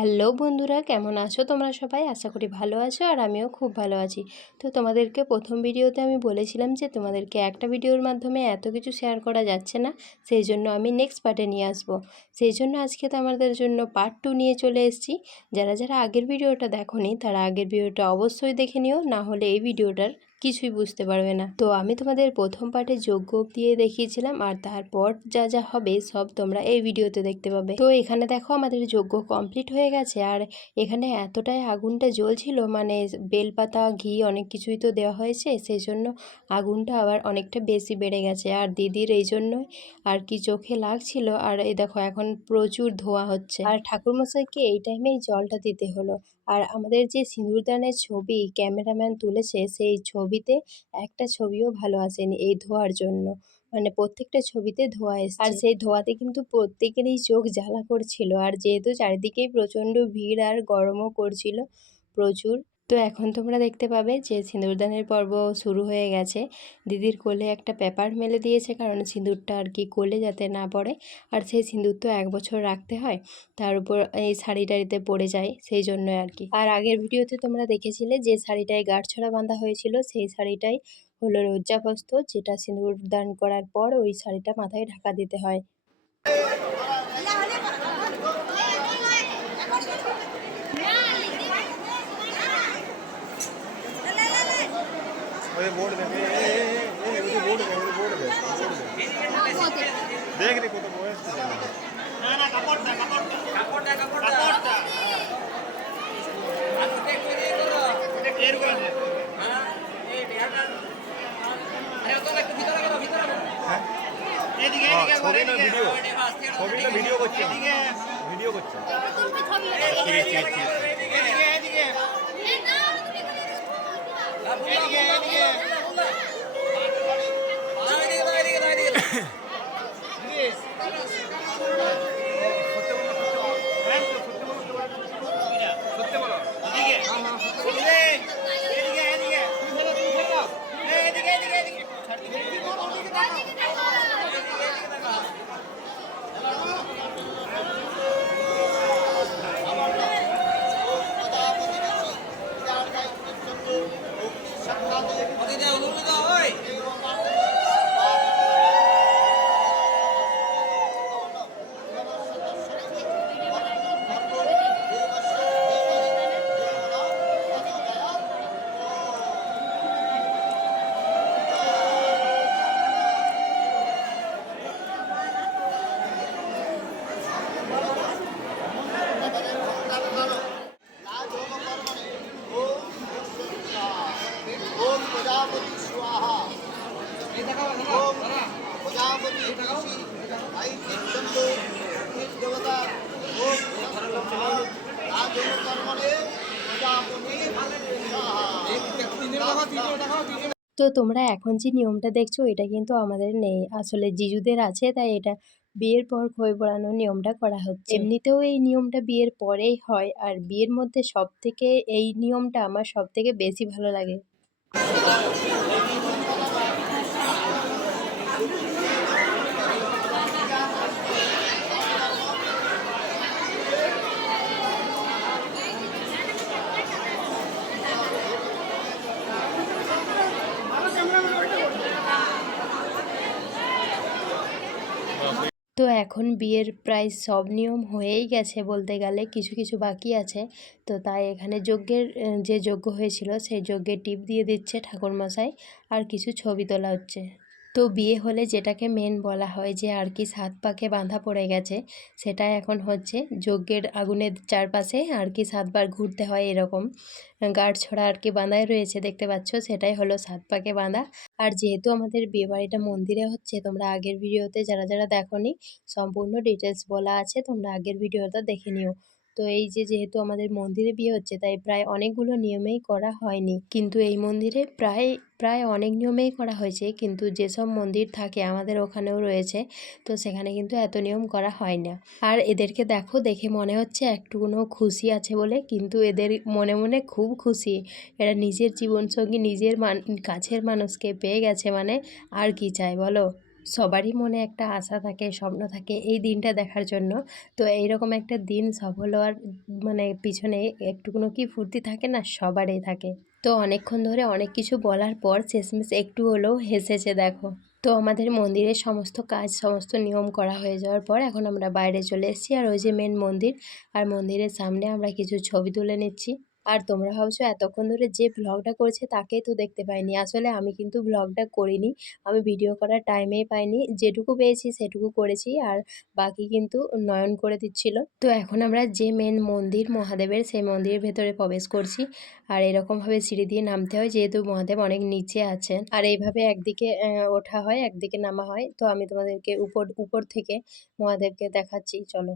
Hello বন্ধুরা, কেমন আছো তোমরা সবাই? আশা করি ভালো আছো আর আমিও খুব ভালো আছি। তো তোমাদেরকে প্রথম ভিডিওতে আমি বলেছিলাম যে তোমাদেরকে একটা ভিডিওর মাধ্যমে এত কিছু শেয়ার করা যাচ্ছে না, সেই জন্য আমি নেক্সট পার্টে নিয়ে আসব। সেই জন্য আজকে তো আমাদের জন্য পার্ট টু নিয়ে চলে এসেছি। যারা যারা আগের ভিডিওটা দেখোনি, তারা আগের ভিডিওটা অবশ্যই দেখে নিও, না হলে এই ভিডিওটার কিছুই বুঝতে পারবে না। তো আমি তোমাদের প্রথম পার্টে যোগ্য দিয়ে দেখিয়েছিলাম, আর তারপর যা যা হবে সব তোমরা এই ভিডিওতে দেখতে পাবে। তো এখানে দেখো আমাদের যোগ্য কমপ্লিট হয়ে গেছে, আর এখানে এতটাই আগুনটা জ্বলছিল মানে বেলপাতা ঘি অনেক কিছুই তো দেওয়া হয়েছে সেই জন্য আগুনটা আবার অনেকটা বেশি বেড়ে গেছে। আর দিদির এই জন্যই আর কি চোখে লাগছিল, আর এই দেখো এখন প্রচুর ধোঁয়া হচ্ছে। আর ঠাকুরমশাইকে এই টাইমেই জলটা দিতে হলো। আর আমাদের যে সিঁদুরদানের ছবি ক্যামেরাম্যান তুলেছে, সেই ছবিতে একটা ছবিও ভালো আসেনি এই ধোয়ার জন্য। মানে প্রত্যেকটা ছবিতে ধোয়া এসছে। আর সেই ধোয়াতে কিন্তু প্রত্যেকেরই চোখ জ্বালা করছিল। আর যেহেতু চারিদিকেই প্রচণ্ড ভিড় আর গরমও করছিল, প্রচুর তো এখন তোমরা দেখতে পাবে যে সিঁদুরদানের পর্ব শুরু হয়ে গেছে। দিদির কোলে একটা পেপার মেলে দিয়েছে, কারণ সিঁদুরটা আর কি কোলে যাতে না পড়ে। আর সেই সিঁদুর তো এক বছর রাখতে হয়, তার উপর এই শাড়ি টাড়িতে পড়ে যায়, সেই জন্য আর কি। আর আগের ভিডিওতে তোমরা দেখেছিলে যে শাড়িটায় গাঁটছড়া বাঁধা হয়েছিল, সেই শাড়িটাই হলো লজ্জাবস্ত্র যেটা সিঁদুর দান করার পর ওই শাড়িটা মাথায় ঢাকা দিতে হয় ওই বোর্ড দেখ এ এ এ এ ওই বোর্ড দেখ ওই বোর্ড দেখ বোর্ড দেখ দেখ রে কত বয়স না না কাপড়টা কাপড়টা কাপড়টা কাপড়টা ভিডিও? করছে ভিডিও করছে এদিকে তো তোমরা এখন যে নিয়মটা দেখছ, এটা কিন্তু আমাদের নেই। আসলে জিজুদের আছে, তাই এটা বিয়ের পর খই পড়ানোর নিয়মটা করা হচ্ছে। এমনিতেও এই নিয়মটা বিয়ের পরেই হয়, আর বিয়ের মধ্যে সব থেকে এই নিয়মটা আমার সব থেকে বেশি ভালো লাগে। এখন বিয়ের প্রায় সব নিয়ম হয়েই গেছে বলতে গেলে, কিছু কিছু বাকি আছে। তো তাই এখানে যজ্ঞের যে যজ্ঞ হয়েছিল, সেই যজ্ঞের টিপ দিয়ে দিচ্ছে ঠাকুরমশাই, আর কিছু ছবি তোলা হচ্ছে। তো বিয়ে হলে যেটাকে মেন বলা হয় যে আর কি সাত পাকে বাঁধা পড়ে গেছে সেটা এখন হচ্ছে। যজ্ঞের আগুনের চারপাশে আর কি সাতবার ঘুরতে হয় এরকম। গাঢ় ছড়া আর কি বাঁধাই রয়েছে, দেখতে পাচ্ছ? সেটাই হলো সাত পাকে বাঁধা। আর যেহেতু আমাদের বিয়েবাড়িটা মন্দিরে হচ্ছে, তোমরা আগের ভিডিওতে যারা যারা দেখোনি, সম্পূর্ণ ডিটেলস বলা আছে, তোমরা আগের ভিডিওটা দেখে নিও। তো এই যে যেহেতু আমাদের মন্দিরে বিয়ে হচ্ছে, তাই প্রায় অনেকগুলো নিয়মেই করা হয়নি। কিন্তু এই মন্দিরে প্রায় প্রায় অনেক নিয়মেই করা হয়েছে। কিন্তু যেসব মন্দির থাকে আমাদের ওখানেও রয়েছে, তো সেখানে কিন্তু এত নিয়ম করা হয় না আর এদেরকে দেখো, দেখে মনে হচ্ছে একটুকুনো খুশি আছে বলে, কিন্তু এদের মনে মনে খুব খুশি। এরা নিজের জীবনসঙ্গী, নিজের মান, কাছের মানুষকে পেয়ে গেছে মানে আর কি চাই বলো? সবারই মনে একটা আশা থাকে, স্বপ্ন থাকে এই দিনটা দেখার জন্য। তো এইরকম একটা দিন সফল হওয়ার মানে পিছনে একটুকুনো কি ফুর্তি থাকে না? সবারই থাকে। তো অনেকক্ষণ ধরে অনেক কিছু বলার পর শেষমেশ একটু হলেও হেসেছে, দেখো। তো আমাদের মন্দিরের সমস্ত কাজ, সমস্ত নিয়ম করা হয়ে যাওয়ার পর এখন আমরা বাইরে চলে এসেছি। আর ওই যে মেন মন্দির, আর মন্দিরের সামনে আমরা কিছু ছবি তুলে নিচ্ছি। আর তোমরা ভাবছ এতক্ষণ ধরে যে ব্লগটা করেছে তাকেই তো দেখতে পাইনি। আসলে আমি কিন্তু ব্লগটা করিনি। আমি ভিডিও করার টাইমেই পাইনি। যেটুকু পেয়েছি সেটুকু করেছি আর বাকি কিন্তু নয়ন করে দিচ্ছিল। তো এখন আমরা যে মেন মন্দির মহাদেবের, সেই মন্দিরের ভেতরে প্রবেশ করছি। আর এরকমভাবে সিঁড়ি দিয়ে নামতে হয় যেহেতু মহাদেব অনেক নিচে আছেন। আর এইভাবে একদিকে ওঠা হয়, একদিকে নামা হয়। তো আমি তোমাদেরকে উপর উপর থেকে মহাদেবকে দেখাচ্ছি। চলো।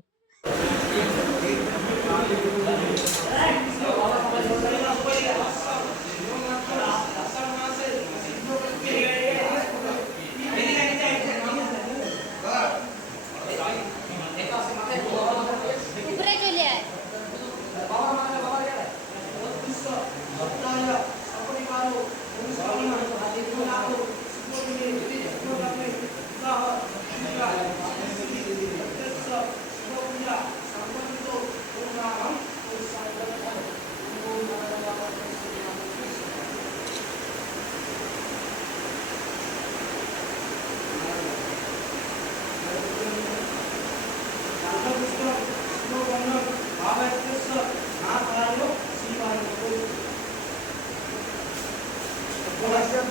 Thank you.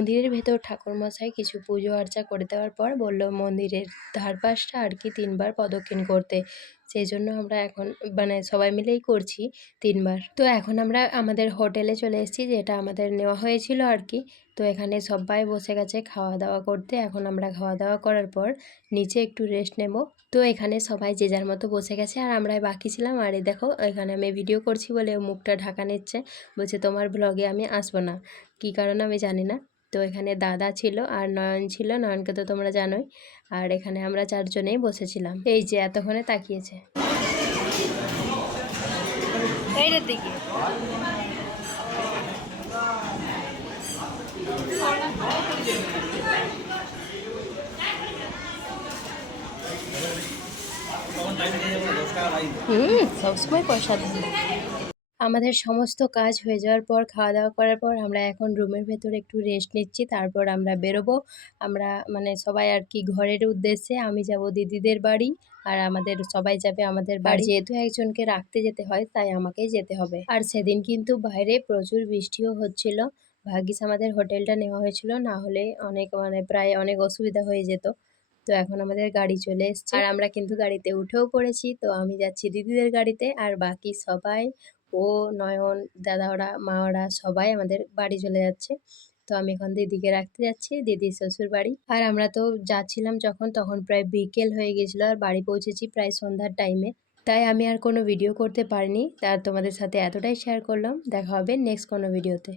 মন্দিরের ভেতর ঠাকুরমশাই কিছু পুজো আর্চা করে দেওয়ার পর বলল, মন্দিরের ধারপাশটা আর কি তিনবার প্রদক্ষিণ করতে। সেই জন্য আমরা এখন মানে সবাই মিলেই করছি তিনবার। তো এখন আমরা আমাদের হোটেলে চলে এসেছি, যেটা আমাদের নেওয়া হয়েছিল আর কি। তো এখানে সবাই বসে গেছে খাওয়া দাওয়া করতে। এখন আমরা খাওয়া দাওয়া করার পর নিচে একটু রেস্ট নেব। তো এখানে সবাই যে যার মতো বসে গেছে, আর আমরা বাকি ছিলাম। আর এই দেখো, এখানে আমি ভিডিও করছি বলে মুখটা ঢাকা নিচ্ছে। বলছে, তোমার ব্লগে আমি আসব না। কী কারণে আমি জানি না। তো এখানে দাদা ছিল আর নয়ন ছিল। নয়নকে তো তোমরা জানোই। আর এখানে আমরা চারজনেই বসেছিলাম। এই যে এতক্ষণে তাকিয়েছে। এইটার দিকে সবসময় পয়সা দেয়। আমাদের সমস্ত কাজ হয়ে যাওয়ার পর খাওয়া দাওয়া করার পর আমরা এখন রুমের ভেতর একটু রেস্ট নিচ্ছি। তারপর আমরা বেরোবো। আমরা মানে সবাই আর কি ঘরের উদ্দেশ্যে আমি যাব দিদিদের বাড়ি আর আমাদের সবাই যাবে আমাদের বাড়ি। যেহেতু একজনকে রাখতে যেতে হয় তাই আমাকেই যেতে হবে। আর সেদিন কিন্তু বাইরে প্রচুর বৃষ্টিও হচ্ছিল। ভাগ্যিস আমাদের হোটেলটা নেওয়া হয়েছিল না হলে অনেক মানে প্রায় অনেক অসুবিধা হয়ে যেত। তো এখন আমাদের গাড়ি চলে এসছে। আর আমরা কিন্তু গাড়িতে উঠেও পড়েছি, তো আমি যাচ্ছি দিদিদের গাড়িতে আর বাকি সবাই, ও, নয়ন দাদা ওরা মা ওরা সবাই আমাদের বাড়ি চলে যাচ্ছে। তো আমি এখন দিদিকে রাখতে যাচ্ছি দিদির শ্বশুর বাড়ি। আর আমরা তো যাচ্ছিলাম যখন, তখন প্রায় বিকেল হয়ে গেছিল আর বাড়ি পৌঁছেছি প্রায় সন্ধ্যার টাইমে তাই আমি আর কোনো ভিডিও করতে পারিনি আর তোমাদের সাথে এতটাই শেয়ার করলাম। দেখা হবে নেক্সট কোনো ভিডিওতে